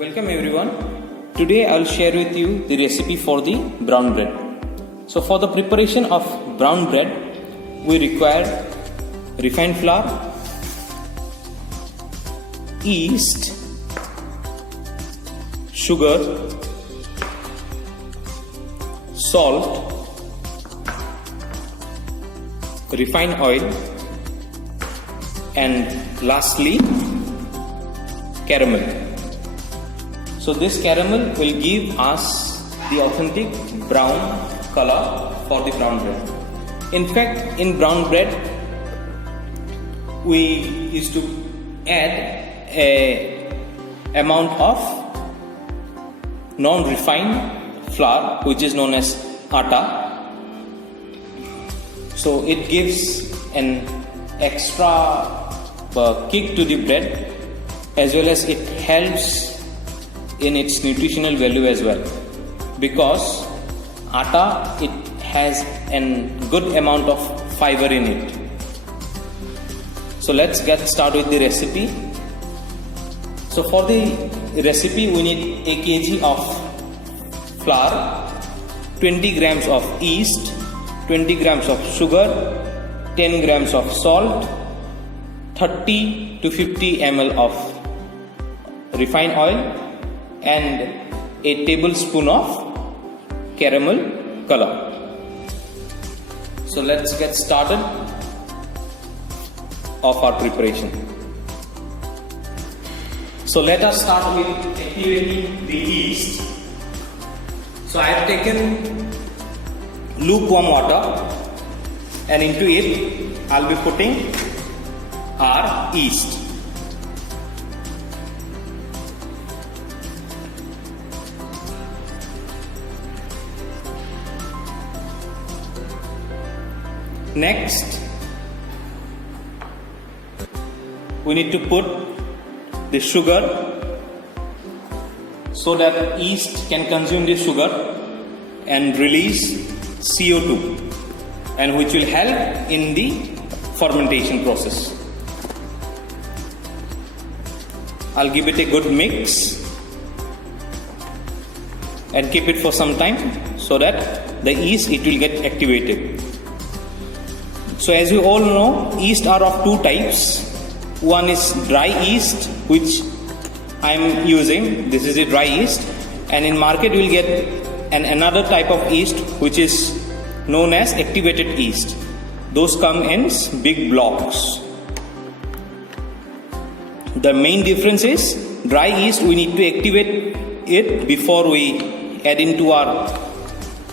Welcome everyone. Today I will share with you the recipe for the brown bread. So for the preparation of brown bread, we require refined flour, yeast, sugar, salt, refined oil, and lastly caramel. So this caramel will give us the authentic brown color for the brown bread. In fact, in brown bread we used to add a amount of non-refined flour, which is known as atta. So it gives an extra kick to the bread, as well as it helps in its nutritional value as well, because atta, it has a good amount of fiber in it. So let's get started with the recipe. So for the recipe we need a kg of flour, 20 grams of yeast, 20 grams of sugar, 10 grams of salt, 30 to 50 ml of refined oil, and a tablespoon of caramel color. So let's get started of our preparation. So let us start with activating the yeast. So I have taken lukewarm water, and into it I'll be putting our yeast. Next, we need to put the sugar so that yeast can consume the sugar and release CO2, and which will help in the fermentation process. I'll give it a good mix and keep it for some time so that the yeast, it will get activated. So as you all know, yeast are of two types. One is dry yeast, which I am using. This is a dry yeast, and in market you will get another type of yeast which is known as activated yeast. Those come in big blocks. The main difference is dry yeast, we need to activate it before we add into our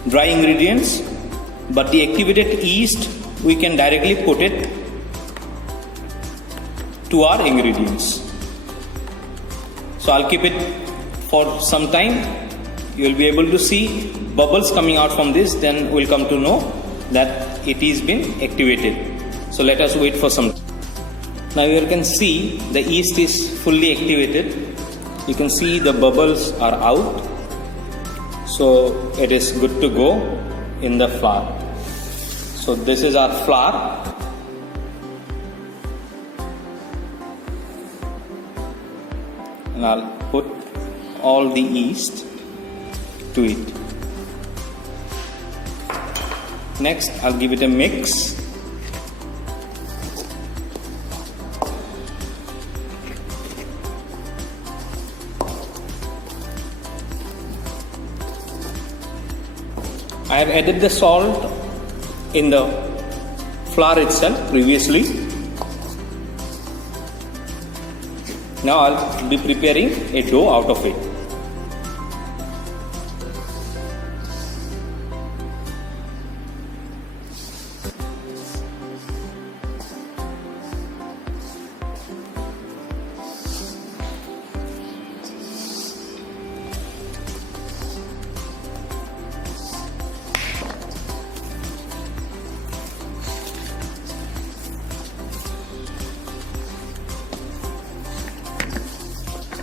dry ingredients, but the activated yeast, we can directly put it to our ingredients. So I'll keep it for some time. You will be able to see bubbles coming out from this, then we'll come to know that it is been activated. So let us wait for some time. Now you can see the yeast is fully activated. You can see the bubbles are out. So it is good to go in the flour. So this is our flour. And I'll put all the yeast to it. Next, I'll give it a mix. I have added the salt in the flour itself previously. Now I'll be preparing a dough out of it.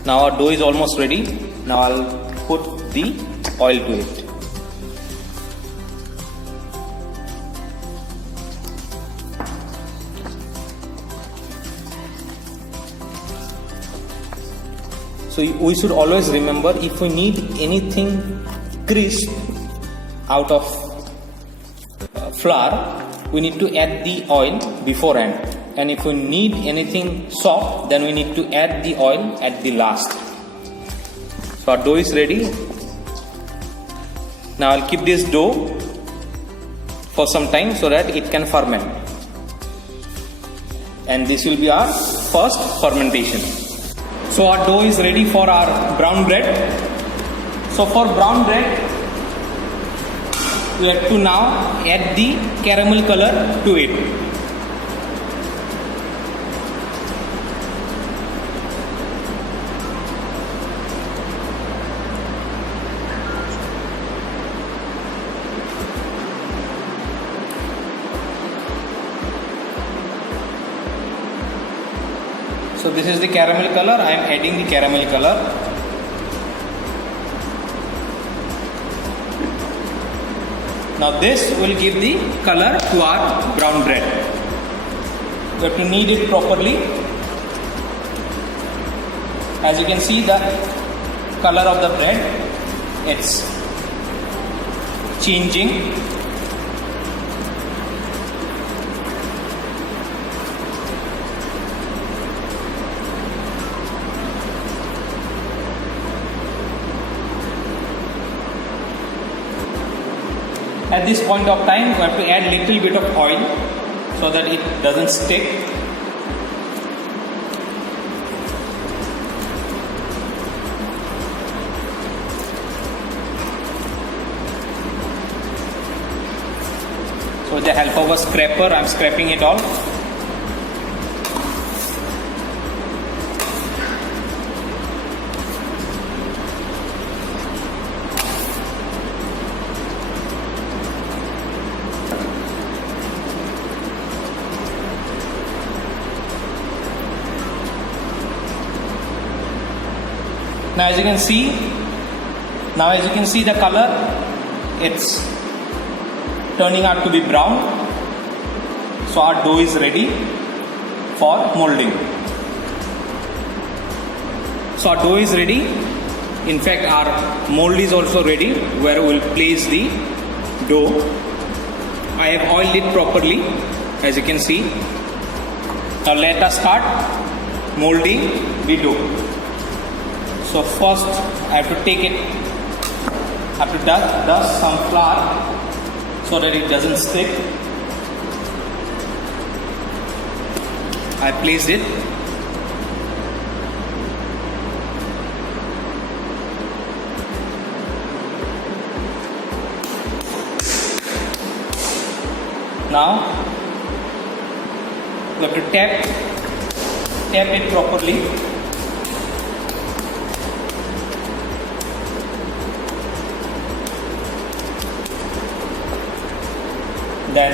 Now our dough is almost ready. Now I'll put the oil to it. So we should always remember, if we need anything crisp out of flour, we need to add the oil beforehand. And if we need anything soft, then we need to add the oil at the last. So our dough is ready. Now I'll keep this dough for some time so that it can ferment. And this will be our first fermentation. So our dough is ready for our brown bread. So for brown bread, we have to now add the caramel color to it. So this is the caramel color. I am adding the caramel color. Now this will give the color to our brown bread. We have to knead it properly. As you can see, the color of the bread, it's changing. At this point of time, we have to add little bit of oil so that it doesn't stick. So with the help of a scraper, I am scraping it all. Now as you can see the color, it's turning out to be brown. So our dough is ready for molding. So our dough is ready. In fact, our mold is also ready, where we will place the dough. I have oiled it properly, as you can see. Now let us start molding the dough. So first I have to take it, I have to dust some flour so that it doesn't stick. I placed it. Now we have to tap it properly. Then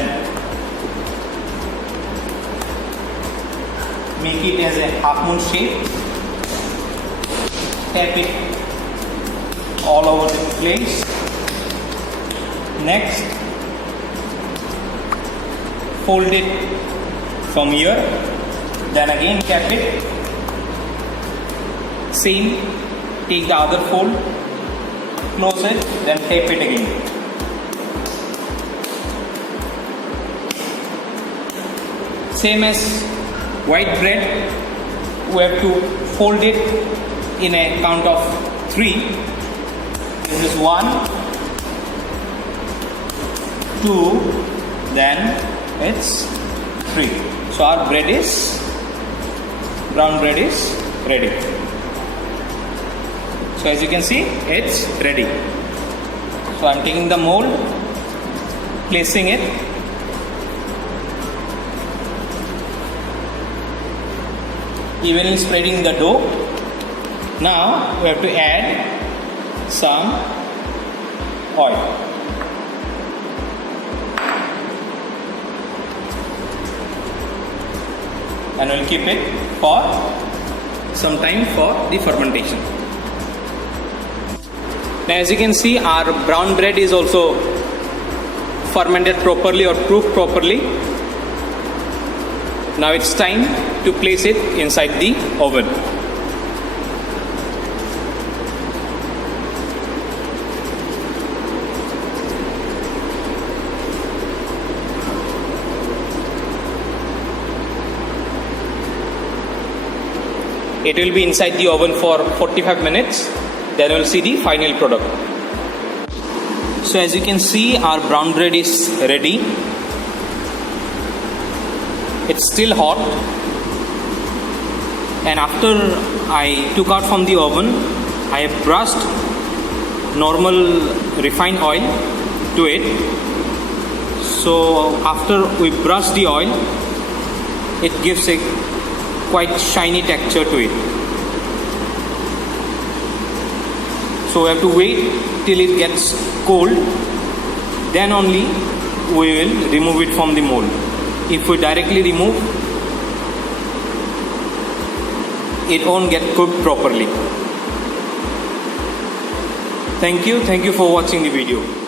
make it as a half moon shape. Tap it all over the place. Next, fold it from here. Then again tap it. Same. Take the other fold, close it, then tap it again. Same as white bread, we have to fold it in a count of 3. This is 1, 2, then it's 3. So our brown bread is ready. So as you can see, it's ready. So I'm taking the mold, placing it. Evenly spreading the dough. Now we have to add some oil. And we'll keep it for some time for the fermentation. Now as you can see, our brown bread is also fermented properly or proofed properly. Now it's time to place it inside the oven. It will be inside the oven for 45 minutes. Then we'll see the final product. So as you can see, our brown bread is ready. It's still hot. And after I took out from the oven, I have brushed normal refined oil to it. So after we brush the oil, it gives a quite shiny texture to it. So we have to wait till it gets cold, then only we will remove it from the mold. If we directly remove, it won't get cooked properly. Thank you for watching the video.